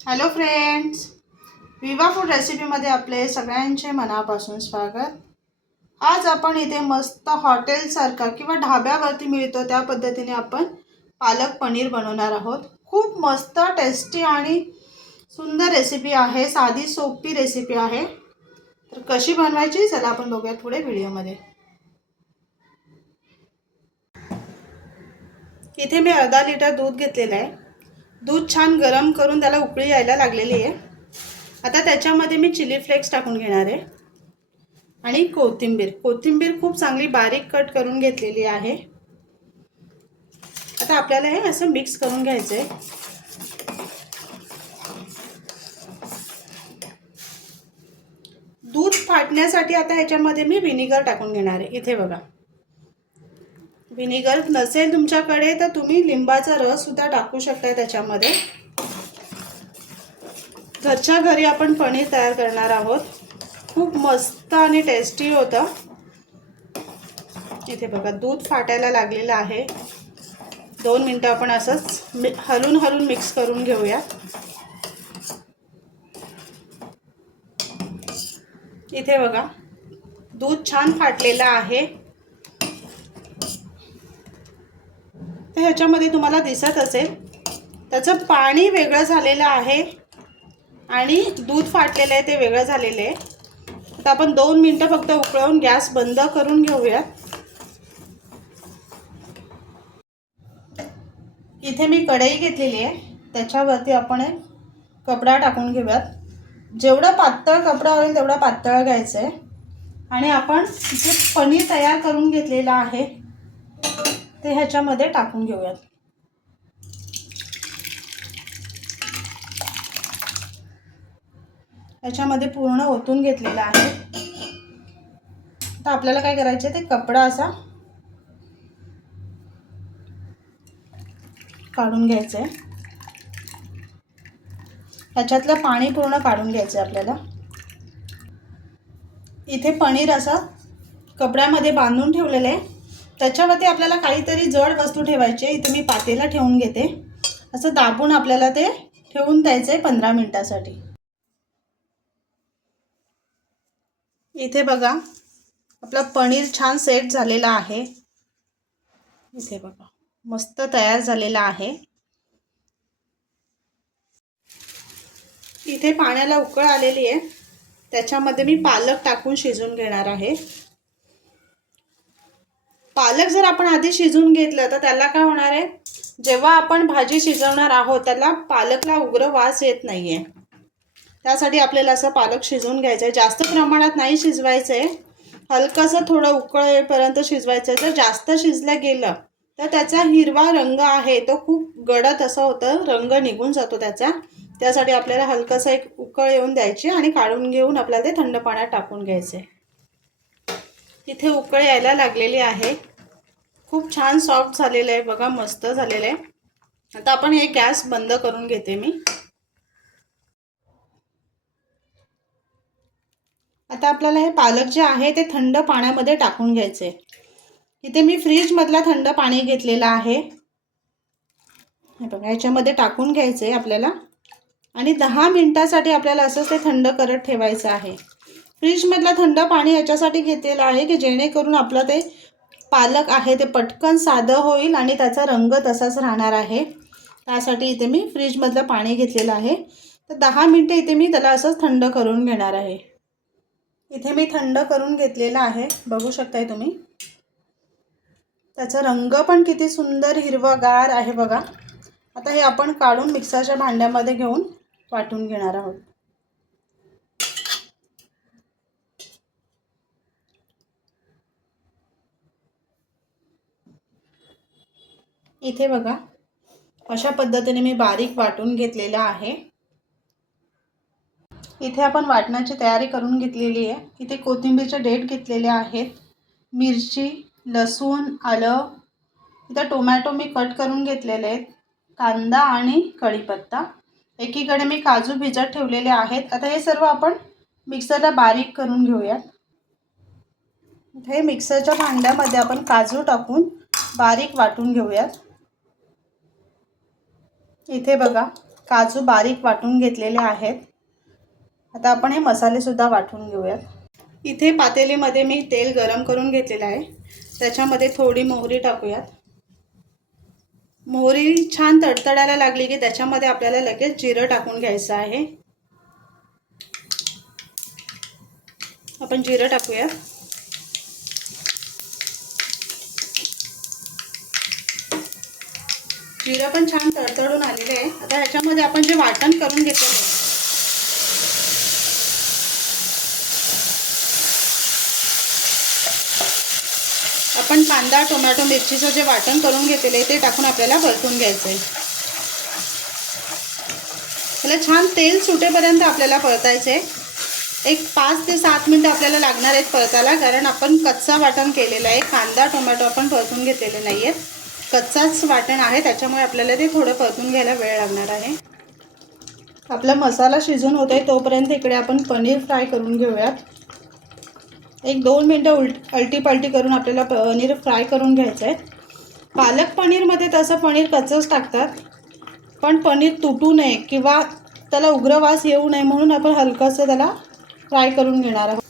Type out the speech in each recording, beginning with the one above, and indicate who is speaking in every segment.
Speaker 1: Hello friends विवा food रेसिपीमध्ये आपले सगळ्यांचे मनापासून स्वागत. आज आपण इथे मस्त हॉटेलसारखा किंवा ढाब्यावरती मिळतो त्या पद्धतीने आपण पालक पनीर बनवणार आहोत. खूप मस्त टेस्टी आणि सुंदर रेसिपी आहे. साधी सोपी रेसिपी आहे. तर कशी बनवायची चला आपण बघूया पुढे व्हिडिओमध्ये. इथे मी अर्धा लिटर दूध घेतलेलं आहे. दूध छान गरम करून त्याला उकळी यायला लागलेली आहे. आता त्याच्यामध्ये मी चिली फ्लेक्स टाकून घेणार आहे. आणि कोथिंबीर. कोथिंबीर खूप चांगली बारीक कट करून घेतलेली आहे. आता आपल्याला हे असं मिक्स करून घ्यायचं आहे. दूध फाटण्यासाठी आता ह्याच्यामध्ये मी विनिगर टाकून घेणार आहे. इथे बघा. व्हिनेगर नसेल तुमच्याकडे तर तुम्ही लिंबाचा रस सुद्धा टाकू शकता त्याच्यामध्ये. घरच्या घरी आपण पनीर तयार करणार आहोत. खूप मस्त आणि टेस्टी होतं. इथे बघा दूध फाटायला लागलेलं आहे. दोन मिनटं आपण असंच हलून हलून मिक्स करून घेऊया. इथे बघा दूध छान फाटलेलं आहे. तर ह्याच्यामध्ये तुम्हाला दिसत असेल त्याचं पाणी वेगळं झालेलं आहे आणि दूध फाटलेलं आहे ते वेगळं झालेलं आहे. आता आपण दोन मिनटं फक्त उकळवून गॅस बंद करून घेऊया इथे मी कढई घेतलेली आहे त्याच्यावरती आपण एक कपडा टाकून घेऊयात. जेवढं पातळ कपडा होईल तेवढा पातळ घ्यायचं आहे. आणि आपण जे पनीर तयार करून घेतलेलं आहे. ते ह्याच्यामध्ये टाकून घेऊयात. ह्याच्यामध्ये पूर्ण ओतून घेतलेलं आहे. आता आपल्याला काय करायचं आहे ते कपडा असा काढून घ्यायचं आहे. ह्याच्यातलं पाणी पूर्ण काढून घ्यायचं आहे आपल्याला. इथे पनीर असं कपड्यामध्ये बांधून ठेवलेलं आहे. त्याच्यावरती आपल्याला काहीतरी जड वस्तू ठेवायची आहे इथे मी पातेला ठेवून घेते. असं दाबून आपल्याला ते ठेवून द्यायचं आहे पंधरा मिनटासाठी. इथे बघा आपलं पनीर छान सेट झालेलं आहे. इथे बघा मस्त तयार झालेला आहे. इथे पाण्याला उकळ आलेली आहे. त्याच्यामध्ये मी पालक टाकून शिजून घेणार आहे. पालक जर आपण आधी शिजून घेतलं तर त्याला काय होणार आहे? जेव्हा आपण भाजी शिजवणार आहोत त्याला पालकला उग्र वास येत नाही आहे त्यासाठी आपल्याला असं पालक शिजवून घ्यायचं आहे जास्त प्रमाणात नाही शिजवायचं आहे हलकंसं थोडं उकळेपर्यंत शिजवायचं आहे जर जास्त शिजलं गेलं तर त्याचा हिरवा रंग आहे तो खूप गडद असं होतं. रंग निघून जातो त्याचा. त्यासाठी आपल्याला हलकंसं एक उकळ येऊन द्यायची आणि काढून घेऊन आपल्याला ते थंड पाण्यात टाकून घ्यायचे इथे उकळ यायला लागलेली आहे. खूप छान सॉफ्ट झालेलं आहे बघा मस्त झालेलं आहे. आता आपण हे गॅस बंद करून घेते मी. आता आपल्याला हे पालक जे आहे ते थंड पाण्यामध्ये टाकून घ्यायचे. इथे मी फ्रीजमधला थंड पाणी घेतलेलं आहे. बघा याच्यामध्ये टाकून घ्यायचं आहे आपल्याला. आणि दहा मिनटासाठी आपल्याला असंच ते थंड करत ठेवायचं आहे. फ्रीजमधलं थंड पाणी याच्यासाठी घेतलेलं आहे की जेणेकरून आपलं ते पालक आहे ते पटकन साधं होईल आणि त्याचा रंग तसाच राहणार आहे. त्यासाठी इथे मी फ्रीजमधलं पाणी घेतलेलं आहे. तर दहा मिनटं इथे मी त्याला असंच थंड करून घेणार आहे. इथे मी थंड करून घेतलेलं आहे. बघू शकताय तुम्ही. त्याचा रंग पण किती सुंदर हिरवगार आहे बघा. आता हे आपण काढून मिक्सरच्या भांड्यामध्ये घेऊन वाटून घेणार आहोत. इथे बघा. अशा पद्धतीने मी बारीक वाटून घेतलेलं आहे. इथे आपण वाटण्याची तयारी करून घेतलेली आहे. इथे कोथिंबीरचे डेट घेतलेले आहेत. मिरची लसूण आलं. इथं टोमॅटो मी कट करून घेतलेले आहेत. कांदा आणि कढीपत्ता. एकीकडे मी काजू भिजत ठेवलेले आहेत. आता हे सर्व आपण मिक्सरला बारीक करून घेऊयात. हे मिक्सरच्या भांड्यामध्ये आपण काजू टाकून बारीक वाटून घेऊयात. इथे बघा काजू बारीक वाटून घेतलेले आहेत. आता आपण हे मसालेसुद्धा वाटून घेऊयात. इथे पातेलीमध्ये मी तेल गरम करून घेतलेलं आहे. त्याच्यामध्ये थोडी मोहरी टाकूयात. मोहरी छान तडतडायला लागली की त्याच्यामध्ये आपल्याला लगेच जिरं टाकून घ्यायचं आहे. आपण जिरं टाकूयात. जिरं पण छान तडतडून आलेले आहे. आता ह्याच्यामध्ये आपण जे वाटण करून घेतलेलं आहे. आपण कांदा टोमॅटो मिरचीचं जे वाटण करून घेतलेलं आहे ते टाकून आपल्याला परतून घ्यायचं आहे त्याला छान तेल सुटेपर्यंत आपल्याला परतायचं आहे एक पाच ते सात मिनटं आपल्याला लागणार आहेत परतायला कारण आपण कच्चा वाटण केलेलं आहे. कांदा टोमॅटो आपण परतून घेतलेले नाही आहेत कच्चाच वाटण आहे त्याच्यामुळे आपल्याला ते थोडं परतून घ्यायला वेळ लागणार आहे. आपला मसाला शिजून होत आहे तोपर्यंत इकडे आपण पनीर फ्राय करून घेऊयात. एक दोन मिनटं उलट अल्टी पलटी करून आपल्याला पनीर फ्राय करून घ्यायचं आहे. पालक पनीरमध्ये तसं पनीर कच्चंच टाकतात पण पनीर तुटू नये किंवा त्याला उग्र वास येऊ नये म्हणून आपण हलकंसं त्याला फ्राय करून घेणार आहोत.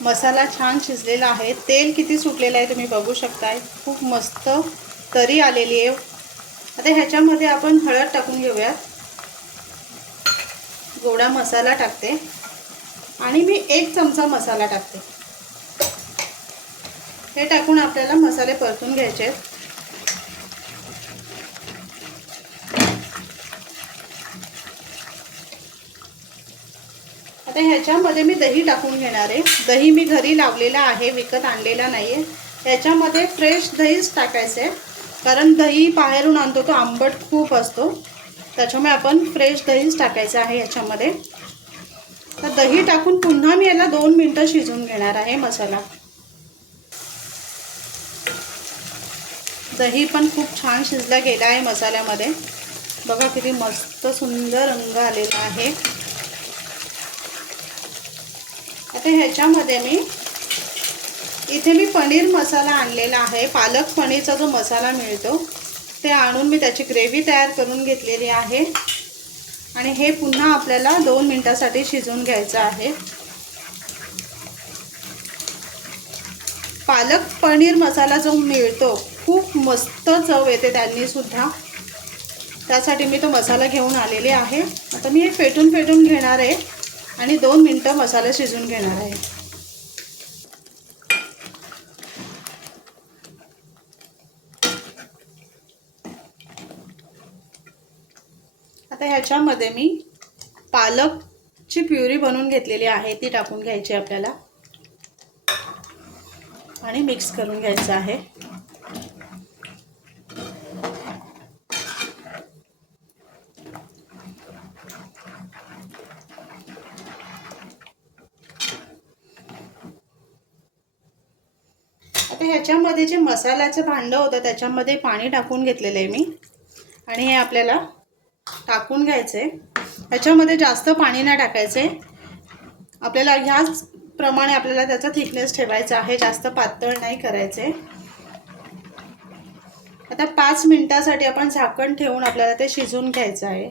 Speaker 1: मसाला छान शिजलेला आहे. तेल किती सुटलेलं आहे तुम्ही बघू शकताय. खूप मस्त तरी आलेली आहे. आता ह्याच्यामध्ये आपण हळद टाकून घेऊयात. गोडा मसाला टाकते. आणि मी एक चमचा मसाला टाकते. हे टाकून आपल्याला मसाले परतून घ्यायचे आहेत. आता ह्याच्यामध्ये मी दही टाकून घेणार आहे. दही मी घरी लावलेला आहे विकत आणलेला नाही आहे ह्याच्यामध्ये फ्रेश दहीच टाकायचं आहे. कारण दही बाहेरून आणतो तो आंबट खूप असतो. त्याच्यामुळे आपण फ्रेश दहीच टाकायचं आहे ह्याच्यामध्ये. तर दही टाकून पुन्हा मी याला दोन मिनटं शिजवून घेणार आहे मसाला. दही पण खूप छान शिजला गेला आहे मसाल्यामध्ये. बघा किती मस्त सुंदर रंग आलेला आहे. आता ह्याच्यामध्ये मी इथे मी पनीर मसाला आणलेला आहे. पालक पनीरचा जो मसाला मिळतो ते आणून मी त्याची ग्रेव्ही तयार करून घेतलेली आहे. आणि हे पुन्हा आपल्याला दोन मिनटासाठी शिजवून घ्यायचं आहे. पालक पनीर मसाला जो मिळतो खूप मस्त चव येते त्यांनीसुद्धा त्यासाठी मी तो मसाला घेऊन आलेले आहे. आता मी हे फेटून फेटून घेणार आहे. आणि दोन मिनटं मसाला शिजवून घेणार आहे. आता ह्याच्यामध्ये मी पालकची प्युरी बनवून घेतलेली आहे ती टाकून घ्यायची आपल्याला. आणि मिक्स करून घ्यायचं आहे. ह्याच्यामध्ये जे मसाल्याचं भांडं होतं त्याच्यामध्ये पाणी टाकून घेतलेलं आहे मी. आणि हे आपल्याला टाकून घ्यायचं आहे ह्याच्यामध्ये जास्त पाणी नाही टाकायचं आहे आपल्याला ह्याच प्रमाणे आपल्याला त्याचा थिकनेस ठेवायचा आहे. जास्त पातळ नाही करायचं आहे आता पाच मिनटासाठी आपण झाकण ठेवून आपल्याला ते शिजवून घ्यायचं आहे.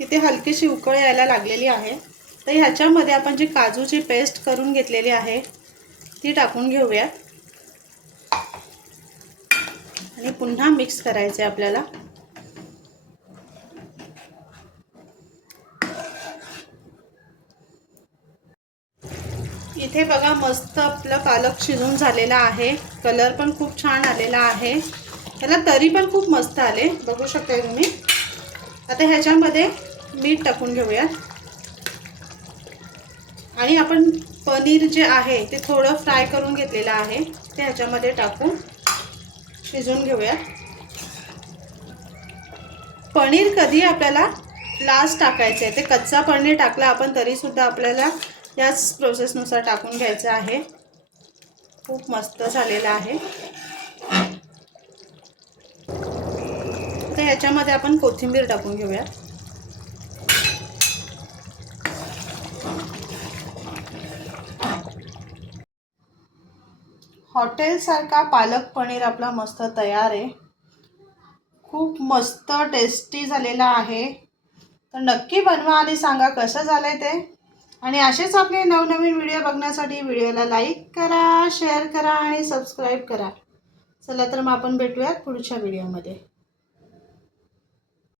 Speaker 1: इथे हलकीशी उकळ यायला लागलेली आहे. तर ह्याच्यामध्ये आपण जी काजूची पेस्ट करून घेतलेली आहे ती टाकून घेऊया आणि पुन्हा मिक्स करायचे आपल्याला. इथे बघा मस्त आपलं पालक शिजून झालेला आहे. कलर पण खूप छान आलेला आहे. त्याला तरी पण खूप मस्त आले. बघू शकताय तुम्ही? आता ह्याच्यामध्ये मीठ टाकून घेऊयात. आणि आपण पनीर जे आहे ते थोडं फ्राय करून घेतलेलं आहे ते ह्याच्यामध्ये टाकून शिजवून घेऊया. पनीर कधी आपल्याला लास्ट टाकायचं आहे? ते कच्चा पनीर टाकला आपण तरीसुद्धा आपल्याला याच प्रोसेसनुसार टाकून घ्यायचं आहे. खूप मस्त झालेलं आहे. तर ह्याच्यामध्ये आपण कोथिंबीर टाकून घेऊया. हॉटेलसारखा पालक पनीर आपला मस्त तयार आहे. खूप मस्त टेस्टी झालेला आहे. तर नक्की बनवा आणि सांगा कसं झालं आहे ते. आणि असेच आपले नवनवीन व्हिडिओ बघण्यासाठी व्हिडिओला लाईक करा शेअर करा आणि सबस्क्राईब करा. चला तर मग आपण भेटूयात पुढच्या व्हिडिओमध्ये